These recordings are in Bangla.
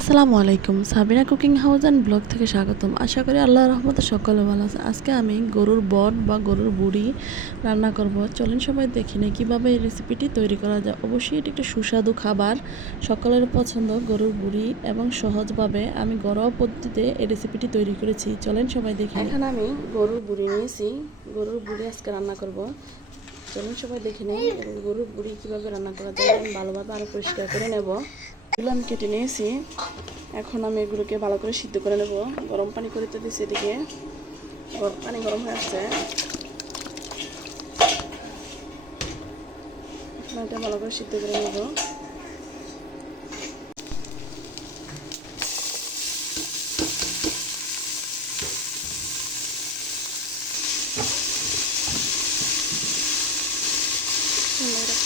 আসসালামু আলাইকুম, Sabina cooking house and blog থেকে স্বাগতম। আশা করি আল্লাহর রহমতে সকলে ভালো আছে। আজকে আমি গরুর বট বা গরুর বুড়ি রান্না করব। চলুন সবাই দেখি না কীভাবে এই রেসিপিটি তৈরি করা যায়। অবশ্যই এটি একটি সুস্বাদু খাবার, সকলের পছন্দ গরুর বুড়ি, এবং সহজভাবে আমি ঘরোয়া পদ্ধতিতে এই রেসিপিটি তৈরি করেছি। চলেন সবাই দেখি। এখানে আমি গরুর বুড়ি নিয়েছি, গরুর বুড়ি আজকে রান্না করব। চলুন সবাই দেখে নিই গরুর বুড়ি কীভাবে রান্না করা যায়। আমি ভালোভাবে আরও পরিষ্কার করে নেব। এগুলো আমি কেটে নিয়েছি। এখন আমি এগুলোকে ভালো করে সিদ্ধ করে নেব। গরম পানি করে তো দিচ্ছি, এদিকে পানি গরম হয়ে আসছে। এখন এটা ভালো করে সিদ্ধ করে নেব।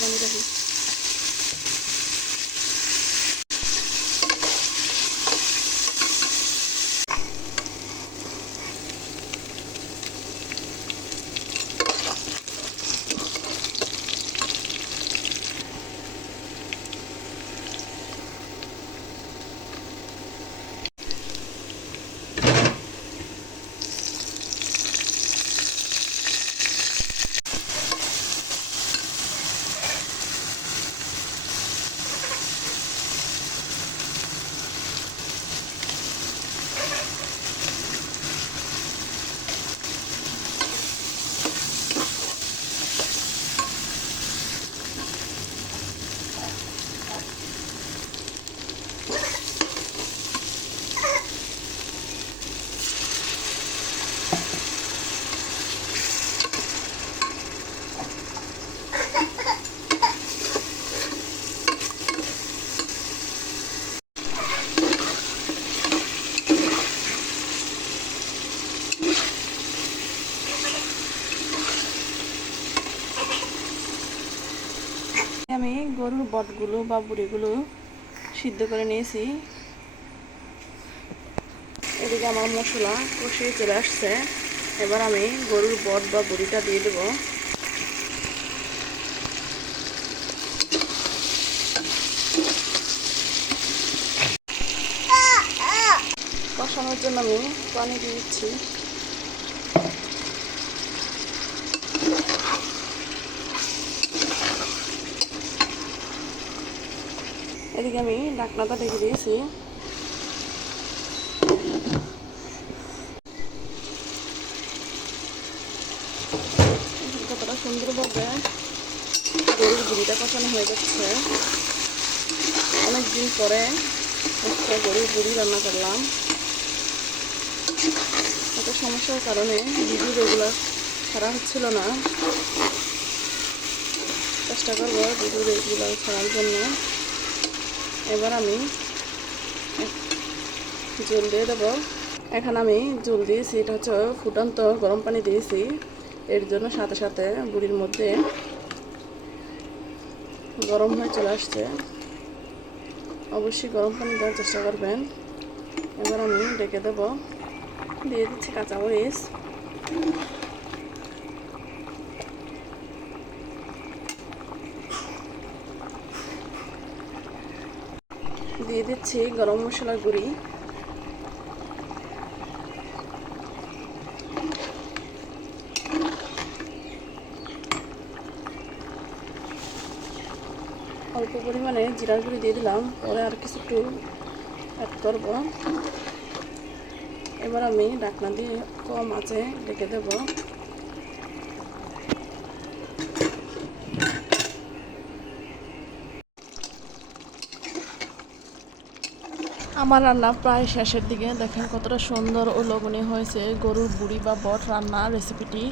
পানি রাখি। আমি গরুর বটগুলো বা বুড়িগুলো সিদ্ধ করে নিয়েছি। এদিকে আমার মশলা কষিয়ে চলে আসছে। এবার আমি গরুর বট বা বুড়িটা দিয়ে দেবো। কষানোর জন্য আমি পানি দিয়ে দিচ্ছি। এদিকে আমি ঢাকনাটা ঢেকে দিয়েছি। কতটা সুন্দরভাবে গরুর বুড়িটা কষানো হয়ে যাচ্ছে। অনেকদিন পরে একটা গরুর বুড়ি রান্না করলাম। একটা সমস্যার কারণে ভিডিও রেগুলার ছাড়া হচ্ছিল না। চেষ্টা করবো ভিডিও রেগুলার ছাড়ার জন্য। এবার আমি জল দিয়ে দেবো। এখন আমি জল দিয়েছি, এটা হচ্ছে ফুটন্ত গরম পানি দিয়েছি। এর জন্য সাথে সাথে বুড়ির মধ্যে গরম হয়ে চলে আসছে। অবশ্যই গরম পানি দেওয়ার চেষ্টা করবেন। এবার আমি ডেকে দেবো। দিয়ে দিচ্ছি কাঁচামরিচ, দিয়ে দিচ্ছি গরম মশলার গুঁড়ি, অল্প পরিমাণে জিরার গুঁড়ি দিয়ে দিলাম। পরে আর কিছু একটু অ্যাড করবো। এবার আমি ঢাকনা দিয়ে কম আঁচে ঢেকে দেব। আমার রান্না প্রায় শেষের দিকে। দেখেন কতটা সুন্দর ও লোভনীয় হয়েছে গরুর বুড়ি বা বট রান্না রেসিপিটি।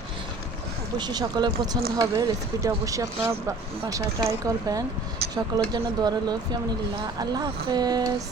অবশ্যই সকলের পছন্দ হবে রেসিপিটি। অবশ্যই আপনারা বাসায় ট্রাই করবেন। সকলের জন্য দোয়া রইল। ফি আমানিল্লাহ। আল্লাহ হাফেজ।